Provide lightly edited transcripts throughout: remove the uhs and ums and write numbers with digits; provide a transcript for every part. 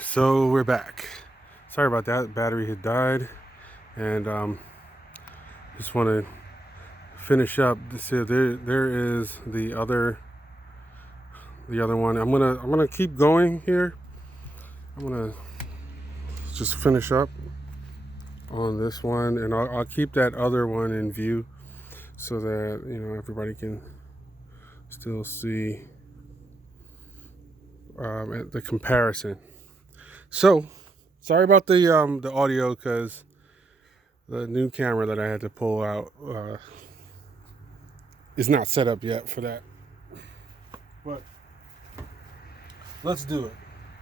So we're back. Sorry about that. Battery had died, and just want to finish up. So there is the other one. I'm gonna keep going here. I'm gonna just finish up on this one, and I'll keep that other one in view so that everybody can still see the comparison. So sorry about the audio because the new camera that I had to pull out is not set up yet for that. But let's do it.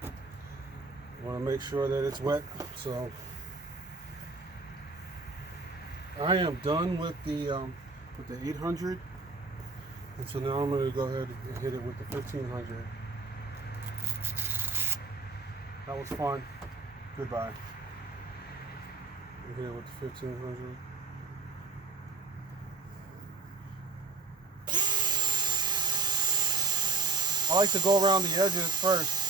I want to make sure that it's wet. So I am done with the 800, and so now I'm going to go ahead and hit it with the 1500. That was fun. Goodbye. Hit it with the 1500. I like to go around the edges first.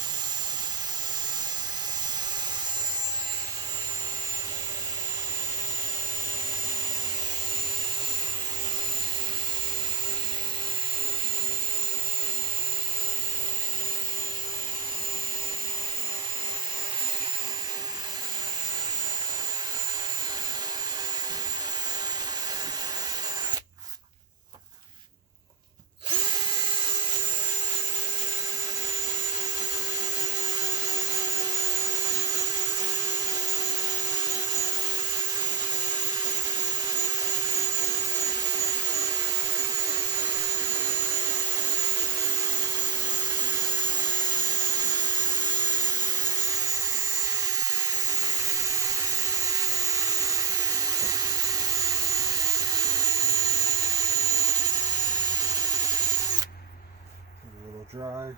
A little dry.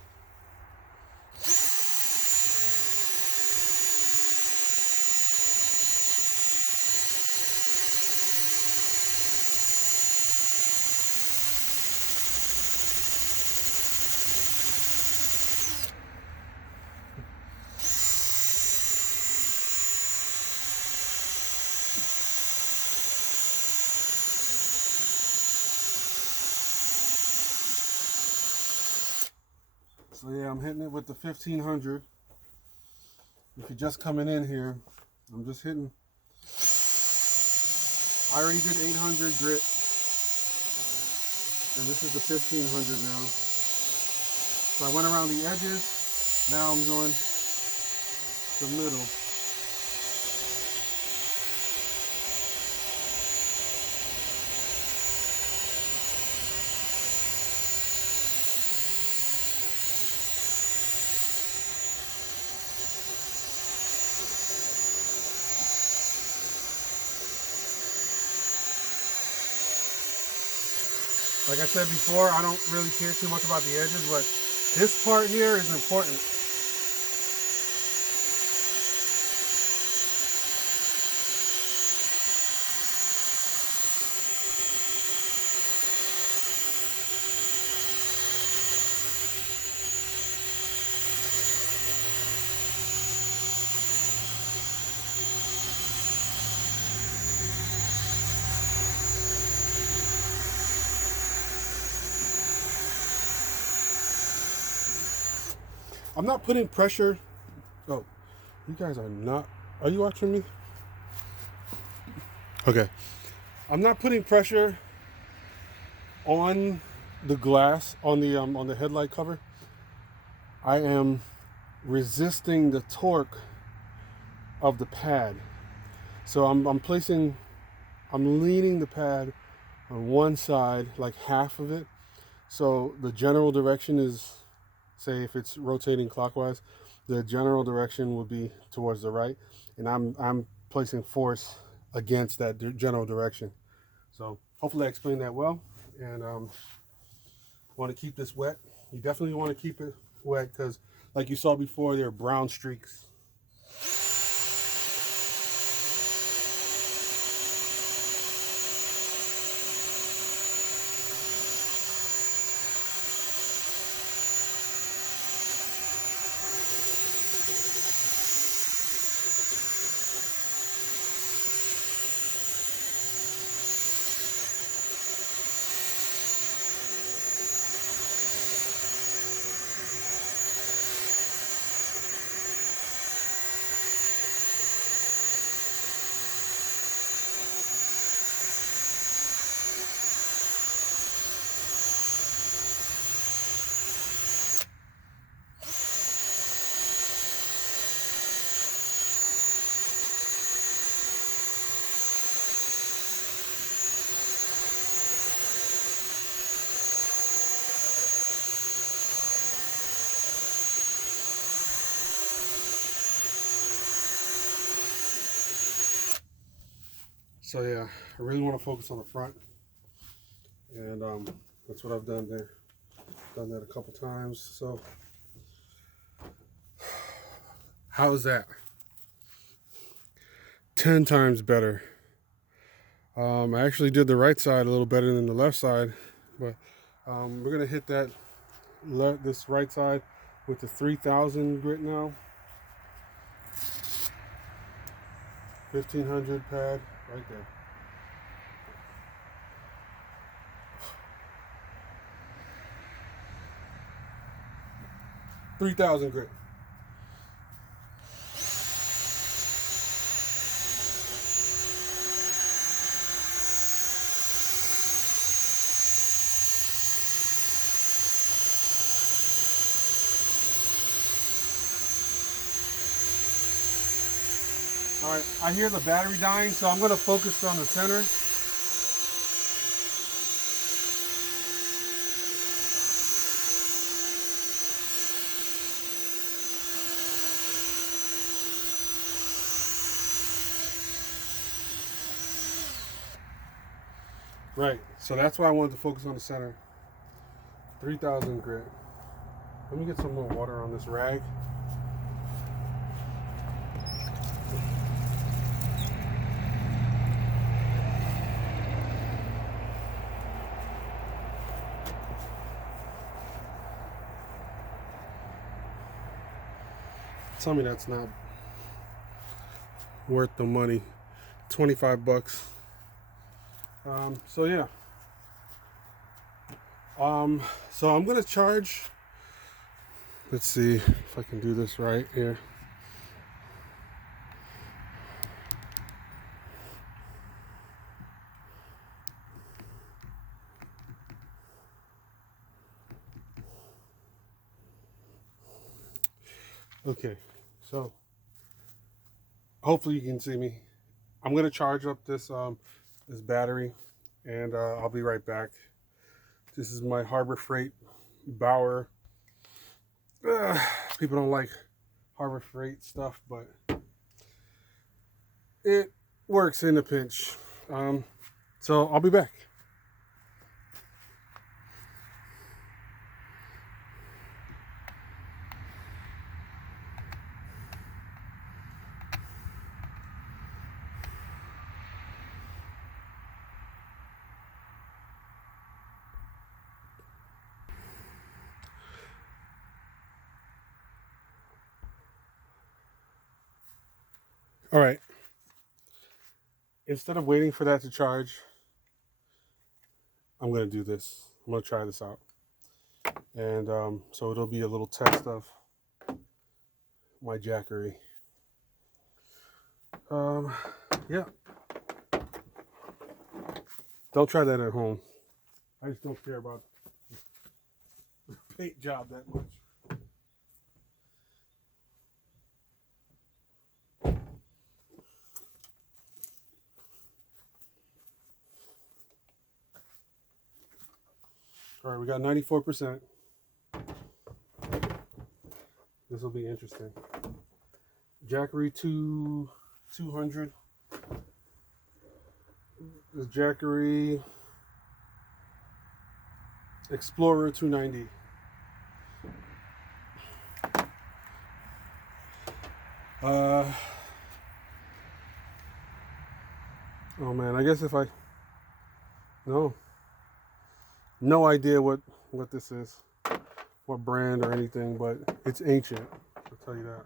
So yeah, I'm hitting it with the 1500. If you're just coming in here, I'm just hitting. I already did 800 grit, and this is the 1500 now. So I went around the edges. Now I'm going the middle. Like I said before, I don't really care too much about the edges, but this part here is important. I'm not putting pressure. Oh, you guys are not. Are you watching me? Okay. I'm not putting pressure on the glass on the headlight cover. I am resisting the torque of the pad. So I'm leaning the pad on one side, like half of it. So the general direction is, say if it's rotating clockwise, the general direction would be towards the right, and I'm placing force against that general direction. So hopefully I explained that well, and want to keep this wet. You definitely want to keep it wet because, like you saw before, there are brown streaks. So yeah, I really want to focus on the front, and that's what I've done there. Done that a couple times. So how's that? 10 times better. I actually did the right side a little better than the left side, but we're gonna hit that this right side with the 3000 grit now. 1500 pad right there. 3000 grit. All right, I hear the battery dying, so I'm going to focus on the center. Right, so that's why I wanted to focus on the center. 3000 grit. Let me get some more water on this rag. Tell me that's not worth the money. 25 bucks. So yeah. So I'm gonna charge. Let's see if I can do this right here. Okay, so hopefully you can see me. I'm gonna charge up this this battery, and I'll be right back. This is my Harbor Freight Bauer. People don't like Harbor Freight stuff, but it works in a pinch. So I'll be back. All right. Instead of waiting for that to charge, I'm gonna do this. I'm gonna try this out, and so it'll be a little test of my jackery. Yeah. Don't try that at home. I just don't care about the paint job that much. All right, we got 94%. This will be interesting. Jackery 200. This Jackery Explorer 290. Oh man, I guess if I no idea what this is, what brand or anything, but it's ancient, I'll tell you that.